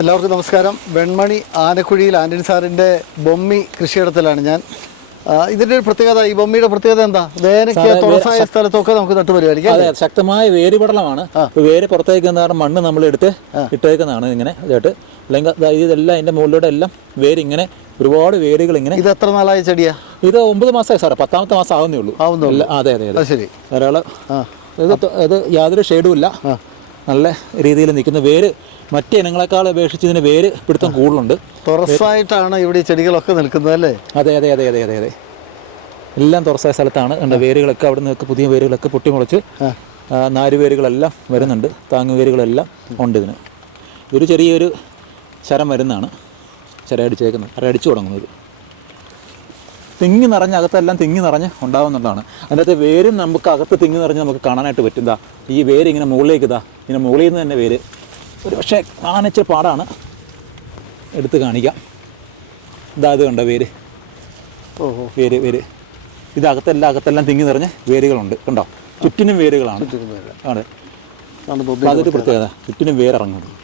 എല്ലാവർക്കും നമസ്കാരം. വെൺമണി ആനക്കുഴിയിൽ ആന്റണി സാറിന്റെ ബൊമ്മി കൃഷിയിടത്തിലാണ് ഞാൻ. ഇതിന്റെ ഇതിന്റെ ഒരു പ്രത്യേകത ഈ ബൊമ്മിയുടെ പ്രത്യേകത എന്താ? വേനയ്ക്ക് തുറസായ സ്ഥലത്തൊക്കെ നമുക്ക് നട്ടുപരിപാലിക്കാം അതെ ശക്തമായ വേര് പടലമാണ് വേര് പുറത്തേക്ക് കാരണം മണ്ണ് നമ്മൾ എടുത്ത് ഇട്ടേക്കുന്നതാണ് ഇങ്ങനെ ഇതായിട്ട്. അല്ലെങ്കിൽ ഇതെല്ലാം അതിന്റെ മുകളിലൂടെ എല്ലാം വേര് ഇങ്ങനെ ഒരുപാട് വേരുകൾ ഇങ്ങനെ ഇത് എത്ര നാളായ ചെടിയാ? ഇത് ഒമ്പത് മാസമായി സാറേ പത്താമത്തെ മാസം ആവുന്നേ ഉള്ളൂ. ആവുന്നേ അതെ അതെ അതെ. ശരി. ധാരാളം ഇത് ഇത് യാതൊരു ഷെയ്ഡും ഇല്ല. നല്ല രീതിയിൽ നിൽക്കുന്ന. വേര് മറ്റേ ഇനങ്ങളെക്കാൾ അപേക്ഷിച്ച് ഇതിന് വേര് പിടുത്തം കൂടുതലുണ്ട്. തുറസായിട്ടാണ് ഇവിടെ ഈ ചെടികളൊക്കെ നിൽക്കുന്നത് അല്ലേ? അതെ അതെ അതെ അതെ അതെ അതെ. എല്ലാം തുറസായ സ്ഥലത്താണ്. എന്റെ വേരുകളൊക്കെ അവിടെ നിന്ന് പുതിയ വേരുകളൊക്കെ പൊട്ടിമുളച്ച് നാരുവേരുകളെല്ലാം വരുന്നുണ്ട്. താങ്ങുവേരുകളെല്ലാം ഉണ്ട് ഇതിന്. ഇതൊരു ചെറിയൊരു ശരം അടിച്ചേക്കുന്നത് അര അടിച്ചു തുടങ്ങുന്നത്. തിങ്ങി നിറഞ്ഞ അകത്തെല്ലാം തിങ്ങി നിറഞ്ഞ് ഉണ്ടാവുന്നതാണ് അതിനകത്ത് വേരും നമുക്ക് അകത്ത് തിങ്ങി നിറഞ്ഞ് നമുക്ക് കാണാനായിട്ട് പറ്റും. ഈ വേര് ഇങ്ങനെ മുകളിലേക്ക് ഇതാ ഇങ്ങനെ മുകളിൽ നിന്ന് തന്നെ പേര്. ഒരു പക്ഷേ കാണിച്ച പാടാണ്. എടുത്ത് കാണിക്കാം. ഇതാ ഇത് കണ്ടോ പേര്. ഓഹോ വേര് പേര് ഇത് അകത്തെല്ലാം അകത്തെല്ലാം തിങ്ങി നിറഞ്ഞ വേരുകളുണ്ട്. കണ്ടോ? ചുറ്റിനും വേരുകളാണ്. ആണ്. അതൊരു പ്രത്യേകത. ചുറ്റിനും വേരിറങ്ങും